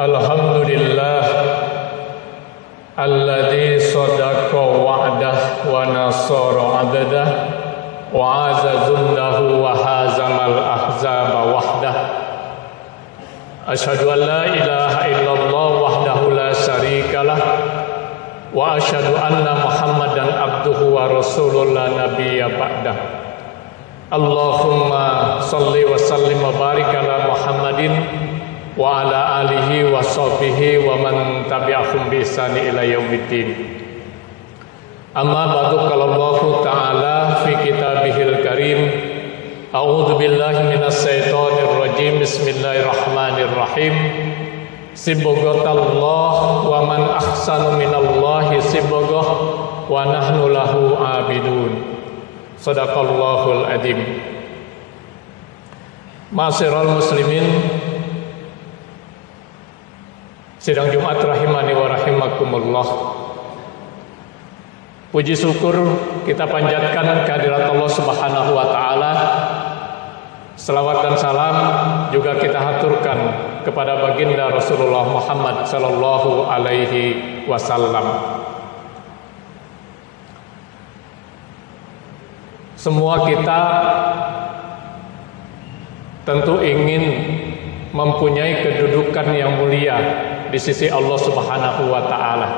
Alhamdulillah alladzi sadaqa wa'dah wa nasara 'abdah wa 'azza jundahu wa hazamal ahzaba wahdah. Asyhadu an la ilaha illallah wahdahu la syarikalah wa asyhadu anna Muhammadan abduhu wa rasulul la nabiyya ba'dah. Allahumma shalli wa sallim wa barik ala Muhammadin wa ala alihi wa sahbihi wa man tabi'ahum bi ihsani ila yaumiddin. Amma ba'du, qala Allah ta'ala fi kitabihil karim, a'udzu billahi minas syaitonir rajim, bismillahirrahmanirrahim. Sibghatallah wa man ahsanu minallahi sibghah wa nahnu lahu abidun. Shadaqallahul adzim. Ma'asyiral muslimin, sidang Jumat rahimani wa rahimakumullah. Puji syukur kita panjatkan kehadirat Allah Subhanahu wa taala. Selawat dan salam juga kita haturkan kepada baginda Rasulullah Muhammad sallallahu alaihi wasallam. Semua kita tentu ingin mempunyai kedudukan yang mulia di sisi Allah Subhanahu wa taala.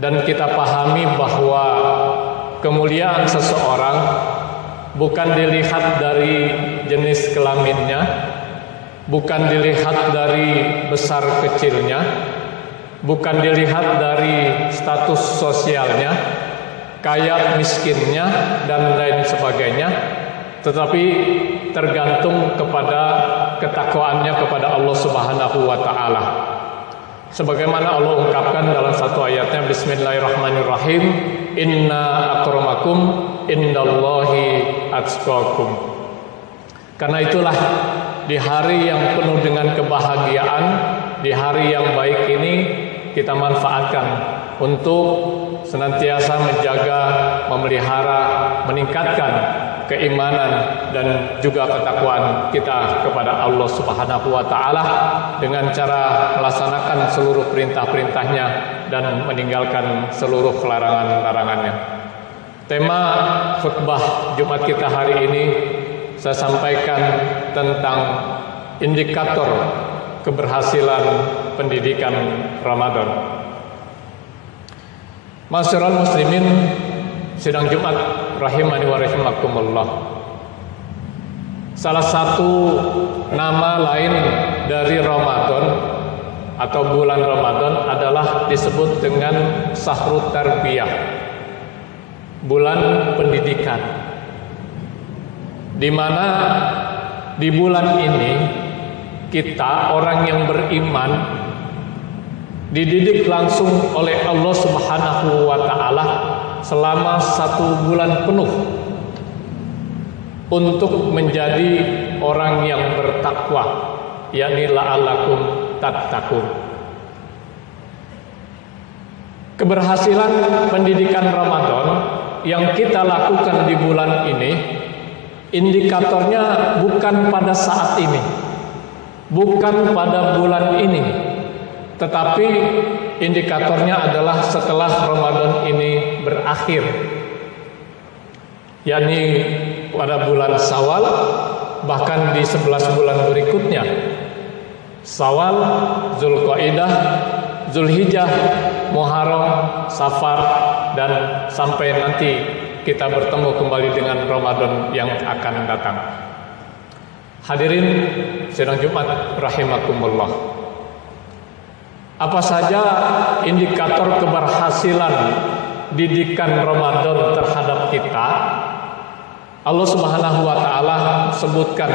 Dan kita pahami bahwa kemuliaan seseorang bukan dilihat dari jenis kelaminnya, bukan dilihat dari besar kecilnya, bukan dilihat dari status sosialnya, kaya miskinnya dan lain sebagainya, tetapi tergantung kepada ketakwaannya kepada Allah Subhanahu wa taala. Sebagaimana Allah ungkapkan dalam satu ayatnya, bismillahirrahmanirrahim, inna akramakum indallahi atqakum. Karena itulah di hari yang penuh dengan kebahagiaan, di hari yang baik ini, kita manfaatkan untuk senantiasa menjaga, memelihara, meningkatkan keimanan dan juga ketakwaan kita kepada Allah Subhanahu wa taala dengan cara melaksanakan seluruh perintah-perintahnya dan meninggalkan seluruh larangan-larangannya. Tema khutbah Jumat kita hari ini saya sampaikan tentang indikator keberhasilan pendidikan Ramadan. Ma'asyiral muslimin, sidang Jumat rahimani wa rahimakumullah. Salah satu nama lain dari Ramadan atau bulan Ramadan adalah disebut dengan Syahrut Tarbiyah, bulan pendidikan, di mana di bulan ini kita orang yang beriman dididik langsung oleh Allah Subhanahu wa taala selama 1 bulan penuh untuk menjadi orang yang bertakwa, yakni la'allakum tattaqun. Keberhasilan pendidikan Ramadan yang kita lakukan di bulan ini, indikatornya bukan pada saat ini, bukan pada bulan ini, tetapi indikatornya adalah setelah Ramadan ini berakhir, yakni pada bulan Syawal, bahkan di 11 bulan berikutnya, Syawal, Zulqa'dah, Zulhijjah, Muharram, Safar, dan sampai nanti kita bertemu kembali dengan Ramadan yang akan datang. Hadirin sidang Jumat rahimakumullah. Apa saja indikator keberhasilan didikan Ramadan terhadap kita? Allah Subhanahu wa taala sebutkan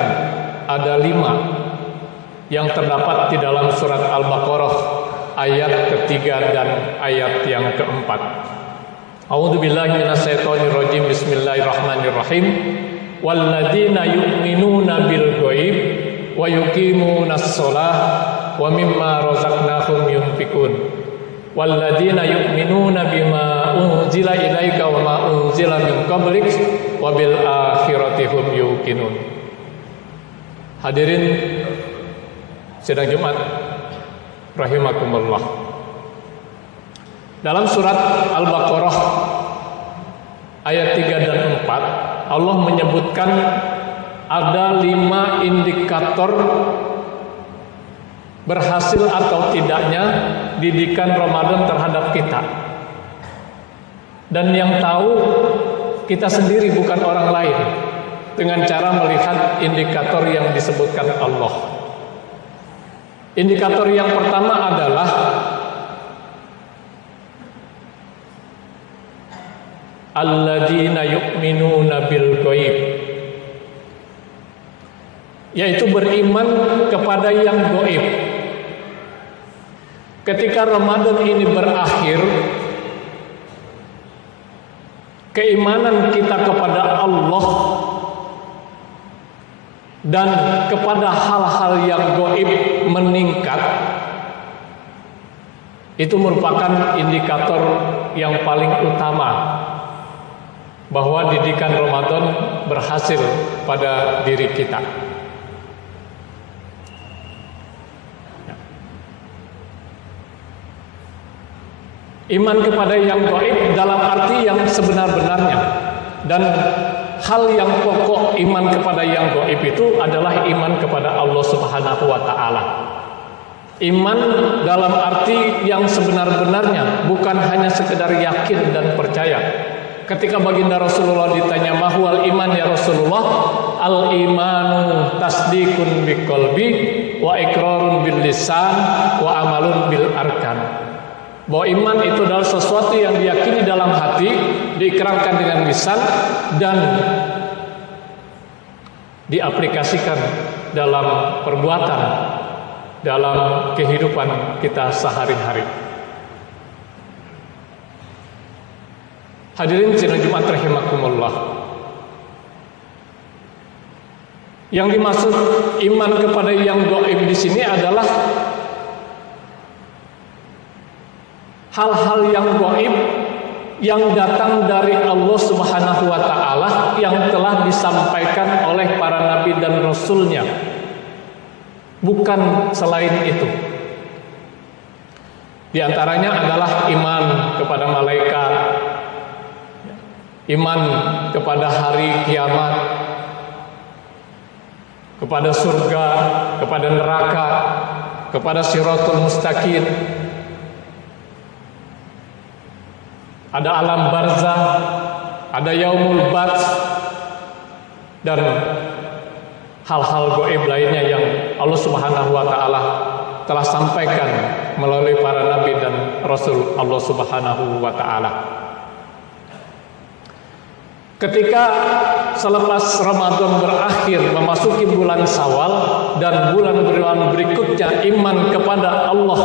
ada 5 yang terdapat di dalam surat Al-Baqarah ayat ketiga dan ayat yang keempat. A'udzubillahi minasyaitonir rajim, bismillahirrahmanirrahim. Walladzina yu'minuna bil ghaib wa yuqimunas shalah wa mimma razaqnahum yunfikun. Walladzina yu'minuna bima unzila ilaika wa ma unzila min qablik wa bil akhirati hum yuqinun. Hadirin sidang Jumat rahimakumullah. Dalam surat Al-Baqarah ayat 3 dan 4, Allah menyebutkan ada 5 indikator berhasil atau tidaknya didikan Ramadan terhadap kita. Dan yang tahu kita sendiri, bukan orang lain, dengan cara melihat indikator yang disebutkan Allah. Indikator yang pertama adalah alladzina yu'minuna bil ghaib, yaitu beriman kepada yang gaib. Ketika Ramadan ini berakhir, keimanan kita kepada Allah dan kepada hal-hal yang gaib meningkat. Itu merupakan indikator yang paling utama bahwa didikan Ramadan berhasil pada diri kita. Iman kepada yang gaib dalam arti yang sebenar-benarnya, dan hal yang pokok iman kepada yang gaib itu adalah iman kepada Allah Subhanahu wa taala. Iman dalam arti yang sebenar-benarnya, bukan hanya sekedar yakin dan percaya. Ketika baginda Rasulullah ditanya mahwal iman ya Rasulullah, al imanu tasdikun biqalbi wa iqrarun bil lisan wa amalun bil arkan. Bahwa iman itu adalah sesuatu yang diyakini dalam hati, diikrarkan dengan lisan, dan diaplikasikan dalam perbuatan, dalam kehidupan kita sehari-hari. Hadirin sidang Jumat rahimakumullah. Yang dimaksud iman kepada yang gaib di sini adalah hal-hal yang gaib yang datang dari Allah Subhanahu wa taala yang telah disampaikan oleh para nabi dan rasulnya, bukan selain itu. Di antaranya adalah iman kepada malaikat, iman kepada hari kiamat, kepada surga, kepada neraka, kepada Shiratul Mustaqim. Ada alam barzah, ada yaumul bats, dan hal-hal gaib lainnya yang Allah Subhanahu wa taala telah sampaikan melalui para nabi dan rasul Allah Subhanahu wa taala. Ketika selepas Ramadan berakhir memasuki bulan Syawal dan bulan-bulan berikutnya, iman kepada Allah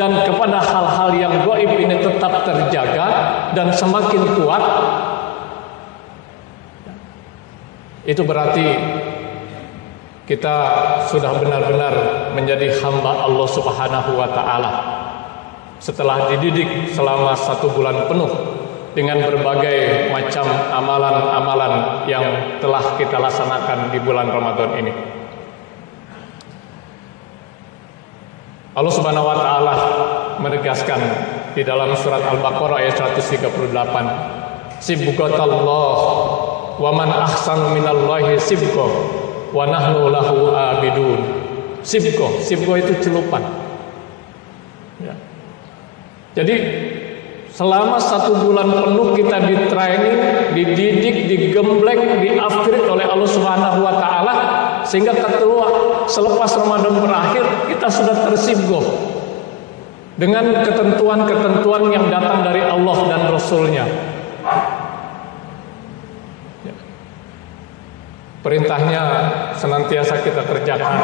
dan kepada hal-hal yang gaib ini tetap terjaga dan semakin kuat, itu berarti kita sudah benar-benar menjadi hamba Allah Subhanahu wa taala setelah dididik selama 1 bulan penuh dengan berbagai macam amalan-amalan yang telah kita laksanakan di bulan Ramadan ini. Allah Subhanahu wa taala menegaskan di dalam surat Al-Baqarah ayat 138, sibghatallah wa man ahsanu minallahi sibghah wa nahnu lahu abidun. Sibghah itu celupan. Ya. Jadi selama 1 bulan penuh kita di training, dididik, digembleng, diafrit oleh Allah Subhanahu wa taala, sehingga ketua selepas Ramadan berakhir kita sudah tersibgoh dengan ketentuan-ketentuan yang datang dari Allah dan Rasul-Nya. Perintahnya senantiasa kita kerjakan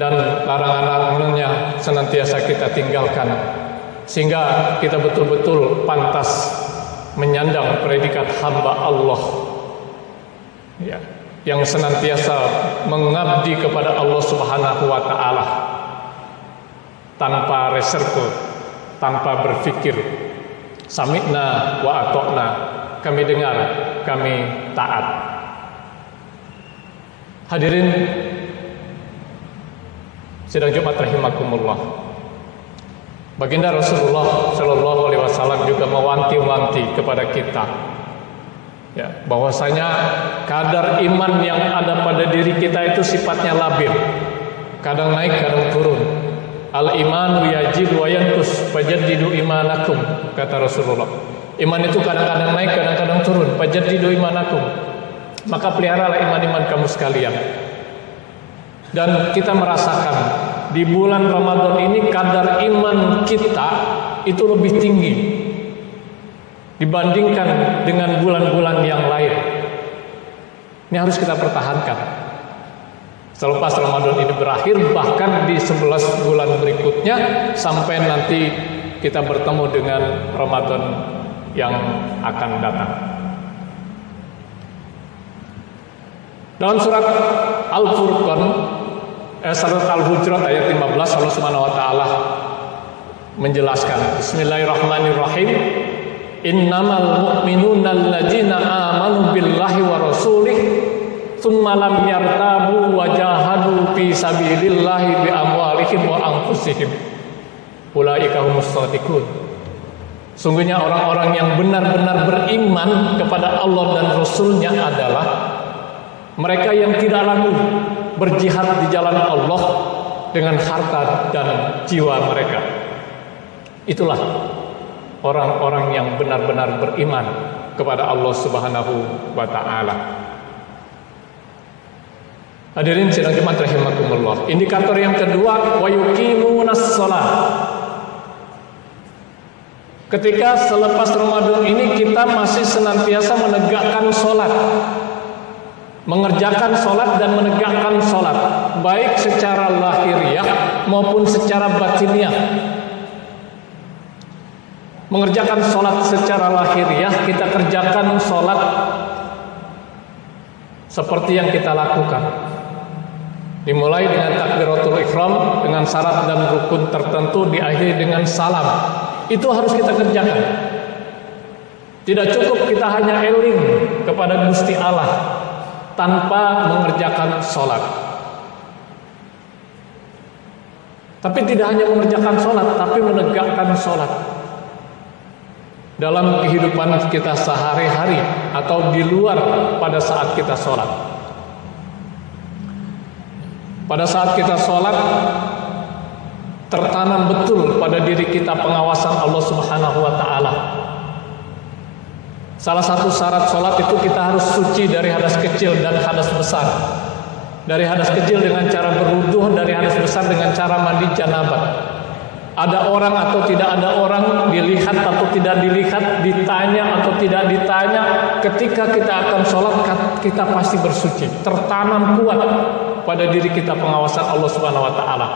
dan larangan-larangannya senantiasa kita tinggalkan, sehingga kita betul-betul pantas menyandang predikat hamba Allah, ya, yang senantiasa mengabdi kepada Allah Subhanahu wa taala tanpa reserve, tanpa berpikir sami'na wa ata'na, kami dengar, kami taat. Hadirin sidang Jumat rahimakumullah, Baginda Rasulullah Shallallahu Alaihi Wasallam juga mewanti-wanti kepada kita, ya, bahwasanya kadar iman yang ada pada diri kita itu sifatnya labil, kadang naik, kadang turun. Al imanu yazid wa yanqus fajaddidu imanakum, kata Rasulullah. Iman itu kadang-kadang naik, kadang-kadang turun. Fajaddidu imanakum, maka peliharalah iman-iman kamu sekalian. Dan kita merasakan di bulan Ramadan ini kadar iman kita itu lebih tinggi dibandingkan dengan bulan-bulan yang lain. Ini harus kita pertahankan selepas Ramadan ini berakhir, bahkan di 11 bulan berikutnya, sampai nanti kita bertemu dengan Ramadan yang akan datang. Dalam surat Al-Furqan, surat Al-Hujurat ayat 15, Allah Subhanahu wa taala menjelaskan, Bismillahirrahmanirrahim. Innamal mu'minuna alladzina amanu billahi wa rasulih tsumma lam yartabu wa jahadu fi sabilillahi bi amwalihim wa anfusihim. Ulaika humus shadiqun. Sungguhnya orang-orang yang benar-benar beriman kepada Allah dan Rasul-Nya adalah mereka yang tidak ragu berjihad di jalan Allah dengan harta dan jiwa mereka. Itulah orang-orang yang benar-benar beriman kepada Allah Subhanahu wa taala. Hadirin sidang Jumat rahimakumullah. Indikator yang kedua, wa yuqimunas shalah. Ketika selepas Ramadan ini kita masih senantiasa menegakkan sholat, mengerjakan sholat dan menegakkan sholat, baik secara lahiriah maupun secara batiniah. Mengerjakan sholat secara lahiriah, kita kerjakan sholat seperti yang kita lakukan. Dimulai dengan takbiratul ihram dengan syarat dan rukun tertentu, diakhiri dengan salam. Itu harus kita kerjakan. Tidak cukup kita hanya eling kepada Gusti Allah tanpa mengerjakan sholat. Tapi tidak hanya mengerjakan sholat, tapi menegakkan sholat dalam kehidupan kita sehari-hari atau di luar pada saat kita sholat. Pada saat kita sholat, tertanam betul pada diri kita pengawasan Allah Subhanahu wa taala. Salah satu syarat sholat itu kita harus suci dari hadas kecil dan hadas besar. Dari hadas kecil dengan cara berwudu, dari hadas besar dengan cara mandi janabah. Ada orang atau tidak ada orang, dilihat atau tidak dilihat, ditanya atau tidak ditanya, ketika kita akan sholat kita pasti bersuci. Tertanam kuat pada diri kita pengawasan Allah Subhanahu wa taala.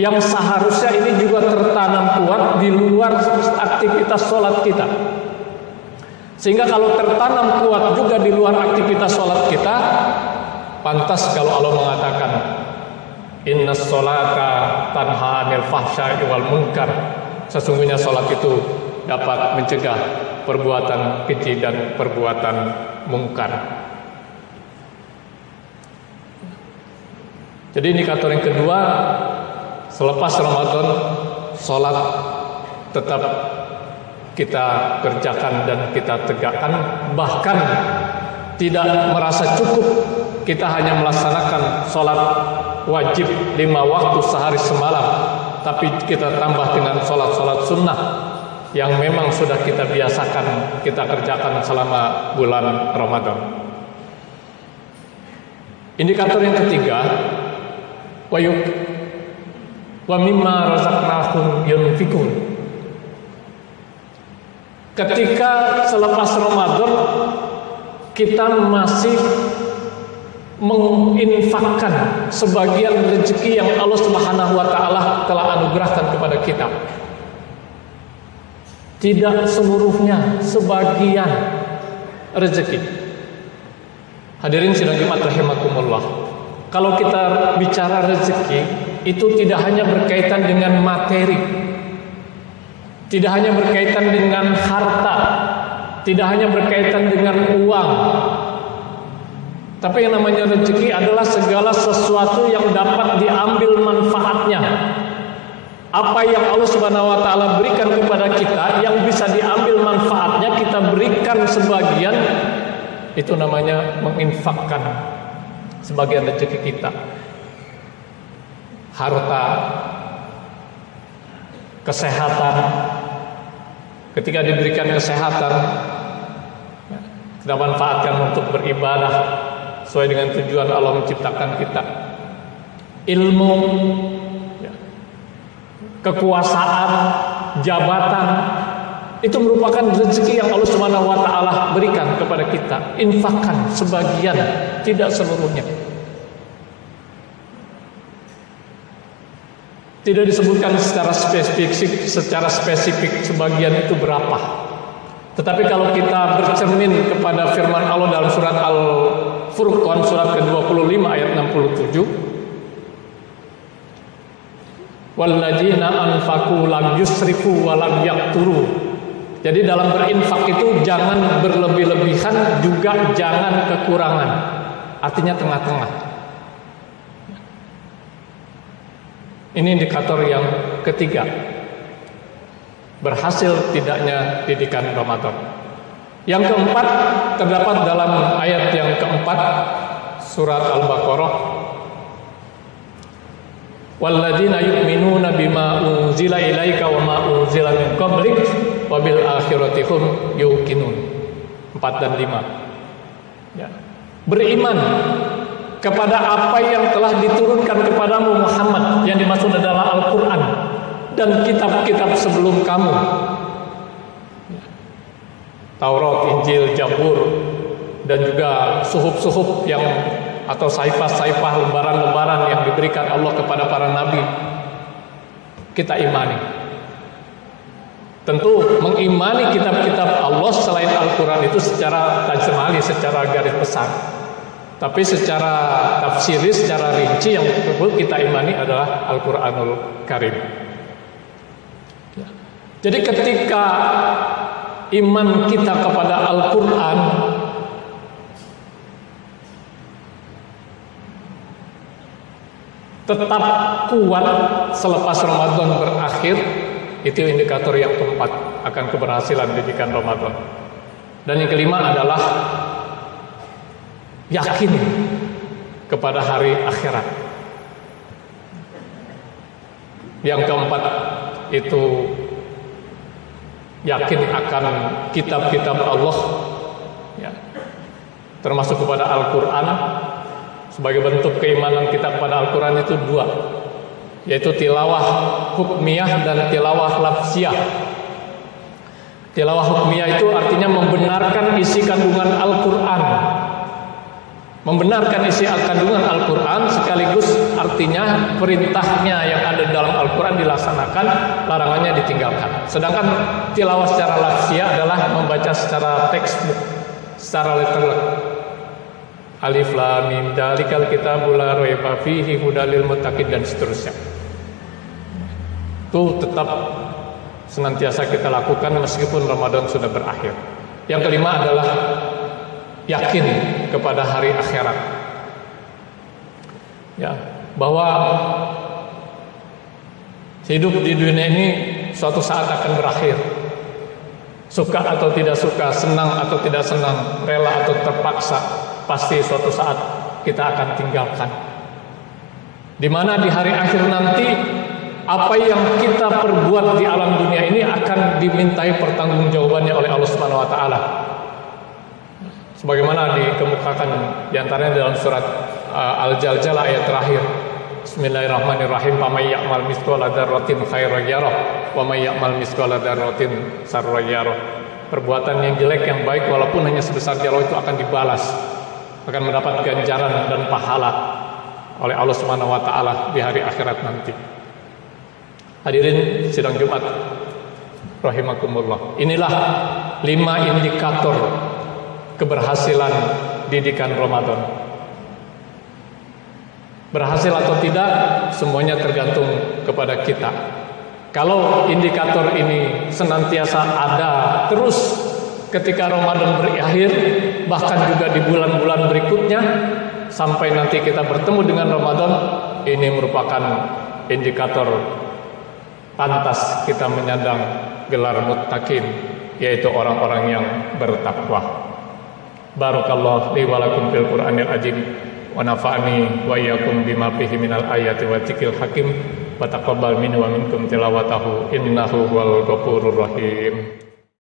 Yang seharusnya ini juga tertanam kuat di luar aktivitas sholat kita. Sehingga kalau tertanam kuat juga di luar aktivitas sholat kita, pantas kalau Allah mengatakan innas sholata tanha 'anil fahsya'i wal munkar. Sesungguhnya sholat itu dapat mencegah perbuatan keji dan perbuatan mungkar. Jadi indikator yang kedua, selepas Ramadan, sholat tetap kita kerjakan dan kita tegakkan. Bahkan tidak merasa cukup kita hanya melaksanakan sholat wajib 5 waktu sehari semalam, tapi kita tambah dengan sholat-sholat sunnah yang memang sudah kita biasakan kita kerjakan selama bulan Ramadan. Indikator yang ketiga, wa mimma razaqnahum yunfikun. Ketika selepas Ramadan kita masih menginfakkan sebagian rezeki yang Allah Subhanahu wa taala telah anugerahkan kepada kita. Tidak seluruhnya, sebagian rezeki. Hadirin sidang Jumat rahimakumullah. Kalau kita bicara rezeki, itu tidak hanya berkaitan dengan materi, tidak hanya berkaitan dengan harta, tidak hanya berkaitan dengan uang. Tapi yang namanya rezeki adalah segala sesuatu yang dapat diambil manfaatnya Apa yang Allah Subhanahu wa taala berikan kepada kita yang bisa diambil manfaatnya kita berikan sebagian, itu namanya menginfakkan sebagian rezeki kita. Harta, kesehatan. Ketika diberikan kesehatan, kita manfaatkan untuk beribadah sesuai dengan tujuan Allah menciptakan kita. Ilmu, kekuasaan, jabatan, itu merupakan rezeki yang Allah Subhanahu wa taala berikan kepada kita. Infakkan sebagian, tidak seluruhnya. Tidak disebutkan secara spesifik sebagian itu berapa. Tetapi kalau kita bercermin kepada firman Allah dalam surat Al-Furqan surat ke-25 ayat 67, walladzina anfaqu lam yusrifu wa lam yaqturu. Jadi dalam berinfak itu jangan berlebih-lebihan, juga jangan kekurangan. Artinya tengah-tengah. Ini indikator yang ketiga, berhasil tidaknya didikan Ramadan. Yang keempat terdapat dalam ayat yang keempat surat Al-Baqarah, walladzina yu'minuna bima unzila ilaika wa ma unzila min qablik wa bil akhirati hum yuqinun. 4 dan 5. Ya. Beriman kepada apa yang telah diturunkan kepadamu Muhammad, yang dimaksud adalah Al-Quran dan kitab-kitab sebelum kamu, Taurat, Injil, Zabur, dan juga suhuf-suhuf yang atau saifah-saifah, lembaran-lembaran yang diberikan Allah kepada para nabi. Kita imani. Tentu mengimani kitab-kitab Allah selain Al-Quran itu secara tajmali, secara garis besar. Tapi secara tafsiri, secara rinci yang betul kita imani adalah Al-Quranul Karim. Jadi ketika iman kita kepada Al-Quran tetap kuat selepas Ramadan berakhir, itu indikator yang keempat akan keberhasilan didikan Ramadan. Dan yang kelima adalah yakin kepada hari akhirat. Yang keempat itu yakin akan kitab-kitab Allah, ya, termasuk kepada Al-Quran. Sebagai bentuk keimanan kita kepada Al-Quran itu dua, yaitu tilawah hukmiyah dan tilawah lafziyah. Tilawah hukmiyah itu artinya membenarkan isi kandungan Al-Quran, membenarkan isi kandungan Al-Quran, sekaligus artinya perintahnya yang ada dalam Al-Quran dilaksanakan, larangannya ditinggalkan. Sedangkan tilawah secara lafziyah adalah membaca secara textbook, secara letterlek. Alif lam mim dzalikal kitabul la raiba fihi hudal lil muttaqin dan seterusnya. Itu tetap senantiasa kita lakukan meskipun Ramadan sudah berakhir. Yang kelima adalah yakin kepada hari akhirat, ya, bahwa hidup di dunia ini suatu saat akan berakhir. Suka atau tidak suka, senang atau tidak senang, rela atau terpaksa, pasti suatu saat kita akan tinggalkan. Di mana di hari akhir nanti apa yang kita perbuat di alam dunia ini akan dimintai pertanggungjawabannya oleh Allah Subhanahu wa taala. Sebagaimana dikemukakan diantaranya dalam surat Al-Zalzalah ayat terakhir. Bismillahirrahmanirrahim. Faman ya'mal mithqala dzarratin khairan yarah wa may ya'mal mithqala dzarratin syarran yarah. Perbuatan yang jelek yang baik walaupun hanya sebesar jalau itu akan dibalas, akan mendapat ganjaran dan pahala oleh Allah Subhanahu wa taala di hari akhirat nanti. Hadirin sidang Jumat rahimakumullah. Inilah 5 indikator keberhasilan didikan Ramadan. Berhasil atau tidak semuanya tergantung kepada kita. Kalau indikator ini senantiasa ada terus ketika Ramadan berakhir, bahkan juga di bulan-bulan berikutnya sampai nanti kita bertemu dengan Ramadan, ini merupakan indikator pantas kita menyandang gelar muttaqin, yaitu orang-orang yang bertakwa. Barakallahu li wa lakum fil Qur'anil azim wa nafa'ani wa iyyakum bima fihi minal ayati wa dzikril hakim wa taqabbal minni wa minkum tilawatahu innahu huwal ghafurur rahim.